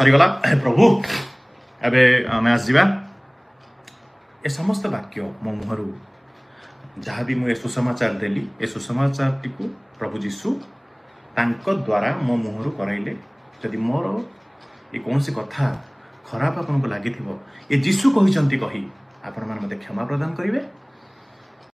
सरीगला प्रभु एबे आमे आसजिबा ए समस्त वाक्य मो मुहरु जहाँ भी मुझे सुसमाचार देली ए सुसमाचार टी प्रभु जीशु तांको द्वारा मो मुहरु कराइले जदि मोर ये कौन सी कथा खराब आपन को लागि थिबो ए जीशु कहिसंती कही आपण मन मते क्षमा प्रदान करिवे।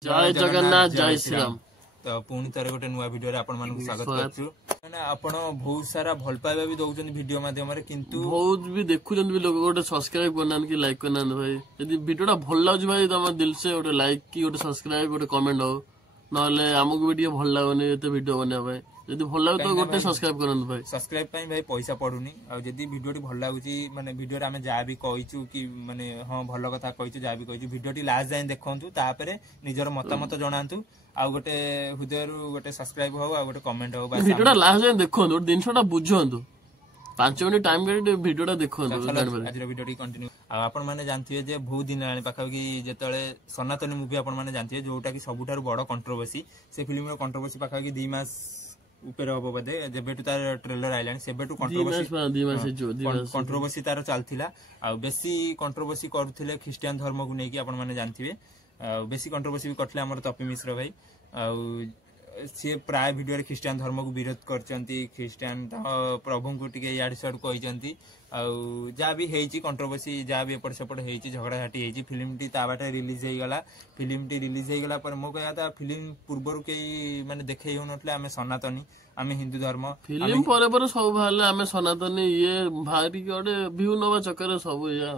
जय जगन्नाथ जय श्री राम। तो पुणी थरे गोटे नुआ वीडियो रे आपण मानकु स्वागत करछु। माने आपण बहुत सारा भल पाइबा भी दउछन वीडियो माध्यम रे किंतु बहुत भी देखुछन भी लोग गोटे सब्सक्राइब करनान की लाइक करनान भाई यदि वीडियोटा भल लागछ भाई तम दिल से गोटे लाइक की गोटे सब्सक्राइब गोटे कमेंट हो नले हमकु वीडियो भल लागोनी एते वीडियो बने भाई यदि भल लाग तो गोटे सब्सक्राइब करन भाई। सब्सक्राइब पई भाई पैसा पडुनी आ जदि वीडियोटी भल लागुची माने वीडियो रे हमें जा भी कहिचु कि माने हां भल कथा कहिचु जा भी कहिचु वीडियोटी लास्ट जाय देखंतु तापरे निजर मतामत जणांतु आ गोटे हृदय गोटे सब्सक्राइब हो आ गोटे कमेंट हो बस वीडियोटा लास्ट जाय देखंतु दिनसोटा बुझंतु 5 मिनिट टाइम कर वीडियोटा देखंतु आज वीडियोटी कंटिन्यू आ आपण माने जानथिए जे बहुत दिन आनी पाखा कि जेतळे सनातनी मूवी आपण माने जानथिए जोटा कि सबुठार बड़ कंट्रोवर्सी से फिल्म रो कंट्रोवर्सी पाखा कि 2 मास ऊपर हबो बदे जेबेटु तार ट्रेलर आइलान सेबेटु कंट्रोवर्सी तार चलथिला आ बेसी कंट्रोवर्सी करूथिले ख्रिस्टियन धर्म को नेकी आपण माने जानथिबे बेसी कंट्रोवर्सी भी करथिले हमर तपी मिश्र भाई आ सी प्राय वीडियो रे ख्रिस्टियन धर्म को विरोध करचंती ख्रिस्टियन प्रभु को टिके याड साइड कहिचंती आ जा भी हेची कंट्रोवर्सी जा भी एपट सेपट हेची झगड़ा झाटी हेची फिल्म टी ता बाटे रिलीज हे गला फिल्म टी रिलीज हे गला पर मो कहया था फिल्म पूर्वरु के माने देखै हो नथले हमें सनातनी हमें हिंदू धर्म फिल्म परे परे सब भाले हमें सनातनी ये भारी गोटे व्यू नवा चक्कर सब या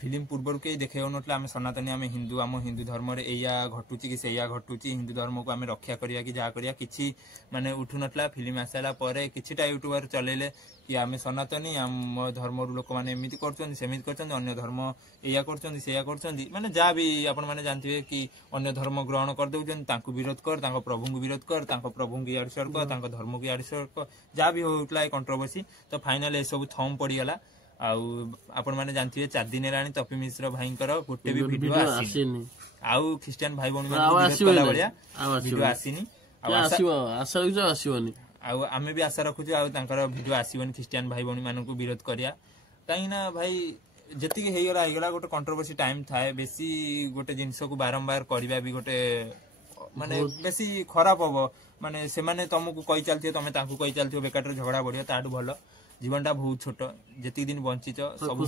फिल्म पूर्वर के देखे नथला आम सनातनी आम हिंदू धर्म रे एया घटुची कि सेया घटुची हिंदू धर्म को आम रक्षा करिया कि जा करिया किछि माने उठु नथला फिल्म आसाला परे किछिटा यूट्यूबर चलेले कि आम सनातनी आम धर्म रु लोक माने एमिति करचोन सेमिति करचोन अन्य धर्म एया करचोन सेया करचोन माने जा भी आपण माने जानथिबे कि अन्य धर्म ग्रहण कर देउचन तांको विरोध कर तांको प्रभु को विरोध कर तांको प्रभु को याड सर कर तांको धर्म को याड सर कर जा भी होतला कंट्रोवर्सी तो फाइनल ए सब थम पड़ी गला आपण माने जानथिबे 4 दिन रानी तपी मिश्र भाईंकर गोटे भी वीडियो आसीनी आउ ख्रिस्टियन भाई बहन मान कला बलिया वीडियो आसीनी आशा आसीबनी आउ आमे भी आशा रखुछु आउ तांकर वीडियो आसीबनी ख्रिस्टियन भाई बहन मान को विरोध करिया काई ना भाई जति के हेगला गोटे कंट्रोवर्सी टाइम थाए बेसी गोटे जिंस को बारंबार करबा भी गोटे माने बेसी खराब होबो माने से माने तुमको कहि चलथियो तमे तांको कहि चलथियो बेकार झगड़ा बढ़िया ताडू भलो जीवनटा बहुत छोट जति दिन बंचिच सब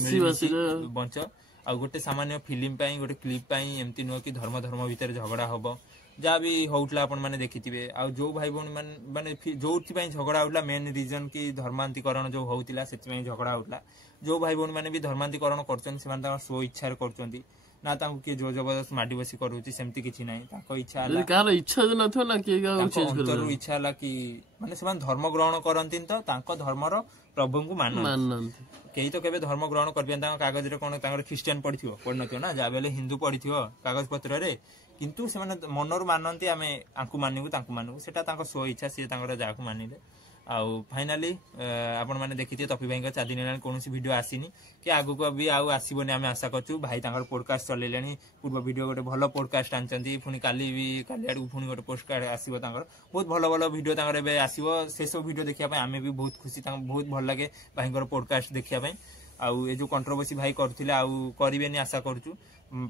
बंच आ गोटे सामान्य फिल्म पाई गोटे क्लिप पाई एमती नुह कि धर्म धर्म भितर झगड़ा हबो जा भी होउतला आपण माने देखिथिबे आ जो भाई बहन माने जोथि पई झगड़ा होउतला मेन रीजन कि धर्मांतरीकरण जो होउतला सेति पई झगड़ा होउतला जो भाई बहन माने भी धर्मांतरीकरण करचन से माने स्व इच्छा रे करचंती ना तांको के जो जबरदस्त माडी बसी करूची सेमती किछि नै ताको इच्छा आला कार इच्छा न थो ना के का चेंज करू इच्छा आला कि माने समान धर्म ग्रहण करंतिन तो तांको धर्मरो प्रभु को मानन केही तो केबे धर्म ग्रहण करबियन तांको कागज रे कोन तांको ख्रिस्टियन पढिथियो पढनथियो ना जा बेले हिंदू पढिथियो कागज पत्र रे किंतु से माने मनर मानंती आमे आंकु मानिबु तांको मानिबु सेटा तांको स्व इच्छा से तांको जाकु मानिले आउ फाइनली आपण माने देखिथिए तपी भाई 4 दिन हेलानी कोनोसी वीडियो आसीनी कि आगु को भी आउ आसीबोनी आमे आशा करछु भाई तांकर पॉडकास्ट चलेलेनी पूर्व वीडियो गोटे भलो पॉडकास्ट आनचंती पुनी काली आडू पुनी गोटे पॉडकास्ट आसीबो तांकर बहुत भलो भलो वीडियो तांकर एबे आसीबो से सब वीडियो देखिया पय आमे भी बहुत खुशी तांकर बहुत भल लागे भाईकर पॉडकास्ट देखिया पय आउ ए जो कंट्रोवर्सी भाई करथिले आउ करिवेनी आशा करछु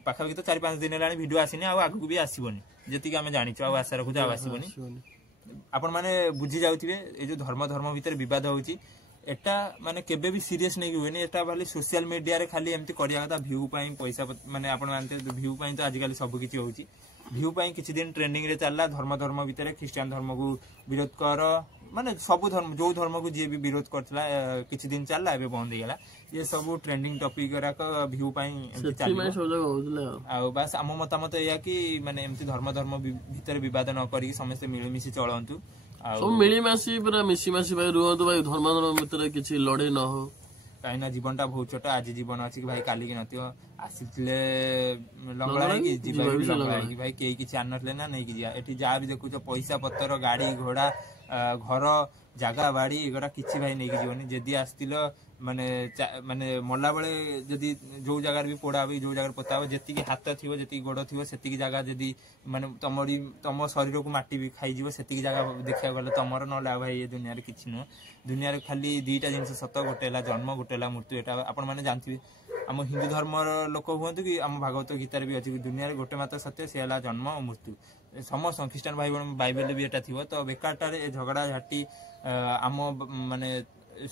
पाखा कि तो 4-5 दिन हेलानी वीडियो आसीनी आउ आगु भी आसीबोनी जेति कि आमे जानिछु आउ आशा रखु आउ आसीबोनी आपण माने बुझी जाउथिबे ए जो धर्म धर्म भीतर विवाद होउची एटा माने केबे भी सीरियस नै हुएनी एटा खाली सोशल मीडिया रे खाली एम्ति करिया था व्यू पई पैसा माने आपण मानते व्यू पई तो आजिकल सब किछि होउची व्यू पई किछि दिन ट्रेंडिंग रे चलला धर्म धर्म भीतर ख्रिस्टियन धर्म को विरोध कर माने सब धर्म जो धर्म को जे भी विरोध करथला किछि दिन चलला एबे बंद गेला ये सब ट्रेंडिंग टॉपिक रा का व्यू पई एम्ति चलला आ बस हम मतामत या कि माने एम्ति धर्म धर्म भीतर विवाद न करी समस्त मिलमिसी चलंतु सब मिलीमासी पूरा मिसीमासी भाई रुहतु भाई धर्म धर्म भीतर किछि लड़े न हो काइना जीवनटा बहुत छोट आज जीवन अछि कि भाई काली कि नथियो आसितले लंगड़ा कि जीवन कि भाई केही किछि आनथले ना नै कि जा एठी जा भी देखु पैसा पत्तर गाड़ी घोड़ा घर जागा बाड़ी एगोटा किछि भाई नै कि जीवनी जदी आस्तिलो ମାନେ ମାନେ ମଲା ବେଲେ ଯଦି ଯୋଉ ଜାଗାରେ ବି ପୋଡା ହବ ଯୋଉ ଜାଗାରେ ପୋତା ହବ ଯେତିକି ହାତ ଥିବ ଯେତିକି ଗୋଡ ଥିବ ସେତିକି ଜାଗା ଯଦି ମାନେ ତମ ଶରୀରକୁ ମାଟି ବି ଖାଇଯିବ ସେତିକି ଜାଗା ଦେଖିବାକୁ ଗଲେ ତମର, ନହେଲେ ଆଉ ଭାଇ ଏ ଦୁନିଆରେ କିଛି ନୁହଁ। ଦୁନିଆରେ ଖାଲି ଦିଟା ଜିନିଷ ସତ, ଗୋଟେ ହେଲା ଜନ୍ମ, ଗୋଟେ ହେଲା ମୃତ୍ୟୁ। ଏଟା ଆପଣ ମାନେ ଜାଣିଥିବେ, ଆମ ହିନ୍ଦୁ ଧର୍ମର ଲୋକ ହୁଅନ୍ତୁ କି ଆମ ଭାଗବତ ଗୀତାରେ ବି ଅଛି ଦୁନିଆରେ ଗୋଟେ ମାତ୍ର ସତ୍ୟ, ସେ ହେଲା ଜନ୍ମ ଓ ମୃତ୍ୟୁ। ସମସ୍ତ ଖ୍ରୀଷ୍ଟିଆନ ଭାଇ ଭଉଣୀ ବାଇବେଲରେ ବି ଏଟା ଥିବ। ତ ବେକାରଟାରେ ଏ ଝଗଡା ଝାଟି ଆମ ମାନେ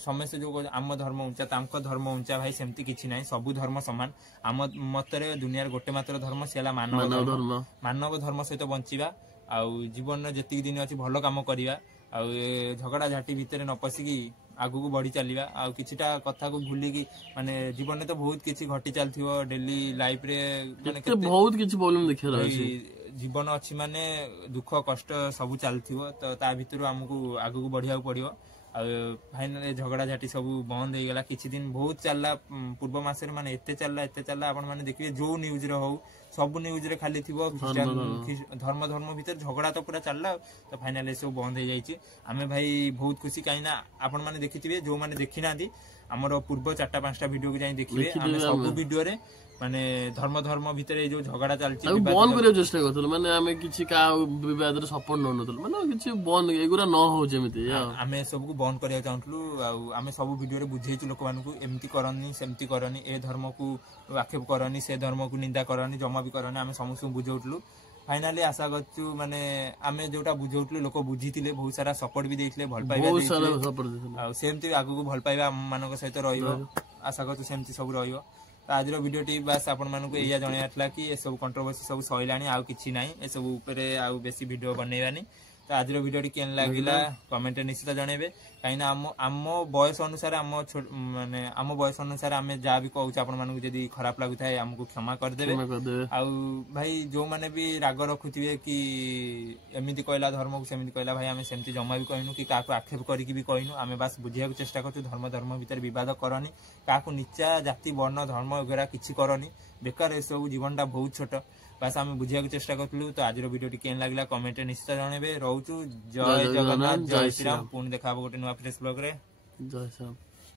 ସମସ୍ତେ ଯୋଉ ଆମ ଧର୍ମ ଉଞ୍ଚା ତାଙ୍କ ଧର୍ମ ଉଞ୍ଚା, ଭାଇ ସେମିତି କିଛି ନାହିଁ, ସବୁ ଧର୍ମ ସମାନ। ଆମ ମତରେ ଦୁନିଆରେ ଗୋଟେ ମାତ୍ର ଧର୍ମ, ସେ ହେଲା ମାନବ ଧର୍ମ। ମାନବ ଧର୍ମ ସହିତ ବଞ୍ଚିବା, ଆଉ ଜୀବନରେ ଯେତିକି ଦିନ ଅଛି ଭଲ କାମ କରିବା, ଆଉ ଏ ଝଗଡା ଝାଟି ଭିତରେ ନ ପଶିକି ଆଗକୁ ବଢି ଚାଲିବା। ଆଉ କିଛିଟା କଥାକୁ ଭୁଲିକି ମାନେ ଜୀବନରେ ତ ବହୁତ କିଛି ଘଟି ଚାଲିଥିବ ଡେଲି ଲାଇଫରେ, ମାନେ ବହୁତ କିଛି ପ୍ରୋବ୍ଲେମ ଦେଖିବାର ଅଛି। ଜୀବନ ଅଛି ମାନେ ଦୁଃଖ କଷ୍ଟ ସବୁ ଚାଲିଥିବ, ତ ତା ଭିତରୁ ଆମକୁ ଆଗକୁ ବଢିବାକୁ ପଡିବ। ଆଉ ଫାଇନାଲ ଝଗଡା ଝାଟି ସବୁ ବନ୍ଦ ହେଇଗଲା। କିଛି ଦିନ ବହୁତ ଚାଲିଲା ପୂର୍ବ ମାସରେ, ମାନେ ଏତେ ଚାଲିଲା ଆପଣ ମାନେ ଦେଖିବେ ଯୋଉ ନ୍ୟୁଜରେ ହଉ ସବୁ ନ୍ୟୁଜରେ ଖାଲି ଥିବ ଧର୍ମ ଭିତରେ ଝଗଡା ତ ପୁରା ଚାଲିଲା। ତ ଫାଇନାଲ ଏସବୁ ବନ୍ଦ ହେଇଯାଇଛି। ଆମେ ଭାଇ ବହୁତ ଖୁସି, କାହିଁକି ନା ଆପଣ ମାନେ ଦେଖିଥିବେ, ଯୋଉମାନେ ଦେଖିନାହାନ୍ତି ଆମର ପୂର୍ବ 4-5ଟା ଭିଡିଓକୁ ଯାଇ ଦେଖିବେ। ଆମେ ସବୁ ଭିଡିଓରେ ମାନେ ଧର୍ମ ଭିତରେ ଯୋଉ ଝଗଡା ଚାଲିଛି ବନ୍ଦ କରିବାକୁ ଚେଷ୍ଟା କରୁଥିଲୁ, ମାନେ ଆମେ କିଛି କାହା ବିବାଦରେ ସପୋର୍ଟ ନଉନଥିଲୁ, ମାନେ କିଛି ବନ୍ଦ ଏଗୁରା ନ ହଉ ଯେମିତି ଆମେ ସବୁକୁ ବନ୍ଦ କରିବାକୁ ଚାହୁଁଥିଲୁ। ଆଉ ଆମେ ସବୁ ଭିଡିଓରେ ବୁଝେଇଛୁ ଲୋକମାନଙ୍କୁ, ଏମିତି କରନି ସେମିତି କରନି, ଏ ଧର୍ମକୁ ଆକ୍ଷେପ କରନି, ସେ ଧର୍ମକୁ ନିନ୍ଦା କରନି, ଜମା ବି କରନି, ଆମେ ସମସ୍ତଙ୍କୁ ବୁଝାଉଥିଲୁ। ଫାଇନାଲି ଆଶା କରୁଛୁ ମାନେ ଆମେ ଯୋଉଟା ବୁଝାଉଥିଲୁ ଲୋକ ବୁଝିଥିଲେ, ବହୁତ ସାରା ସପୋର୍ଟ ବି ଦେଇଥିଲେ, ଭଲ ପାଇବା ଦେଇଥିଲେ। ଆଉ ସେମିତି ଆଗକୁ ଭଲ ପାଇବା ଆମ ମାନଙ୍କ ସହିତ ରହିବ, ଆଶା କରୁଛୁ ସେମିତି ସବୁ ରହିବ। ତ ଆଜିର ଭିଡିଓଟି ବାସ୍ ଆପଣ ମାନଙ୍କୁ ଏଇଆ ଜଣେଇବାର ଥିଲା କି ଏସବୁ କଣ୍ଟ୍ରୋଭର୍ସି ସବୁ ସଇଲାଣି, ଆଉ କିଛି ନାହିଁ, ଏସବୁ ଉପରେ ଆଉ ବେଶୀ ଭିଡିଓ ବନେଇବାନି। ତ ଆଜିର ଭିଡିଓଟି କେନ୍ ଲାଗିଲା କମେଣ୍ଟରେ ନିଶ୍ଚିତ ଜଣେଇବେ, କାହିଁକିନା ଆମ ବୟସ ଅନୁସାରେ ଆମ ବୟସ ଅନୁସାରେ ଆମେ ଯାହା ବି କହୁଛୁ ଆପଣ ମାନଙ୍କୁ ଯଦି ଖରାପ ଲାଗୁଥାଏ ଆମକୁ କ୍ଷମା କରିଦେବେ। ଆଉ ଭାଇ ଯୋଉମାନେ ବି ରାଗ ରଖୁଥିବେ କି ଏମିତି କହିଲା ଧର୍ମକୁ ସେମିତି କହିଲା, ଭାଇ ଆମେ ସେମିତି ଜମା ବି କହିନୁ କି କାହାକୁ ଆକ୍ଷେପ କରିକି ବି କହିନୁ। ଆମେ ବାସ୍ ବୁଝିବାକୁ ଚେଷ୍ଟା କରୁଛୁ ଧର୍ମ ଭିତରେ ବିବାଦ କରନି, କାହାକୁ ନିଚା ଜାତି ବର୍ଣ୍ଣ ଧର୍ମ ଏଗୁରା କିଛି କରନି, ବେକାର ଏସବୁ, ଜୀବନଟା ବହୁତ ଛୋଟ। ବାସ୍ ଆମେ ବୁଝିବାକୁ ଚେଷ୍ଟା କରୁଥିଲୁ। ତ ଆଜିର ଭିଡିଓଟି କେନ୍ ଲାଗିଲା କମେଣ୍ଟରେ ନିଶ୍ଚିତ ଜଣେଇବେ। ରହୁଛୁ, ଜୟ ଜଗନ୍ନାଥ, ଜୟ ଶ୍ରୀରାମ। ପୁଣି ଦେଖା ହବ ଗୋଟେ ନୂଆ ଫ୍ରେଶ ବ୍ଲଗରେ। ଜୟ ଶ୍ରୀରାମ।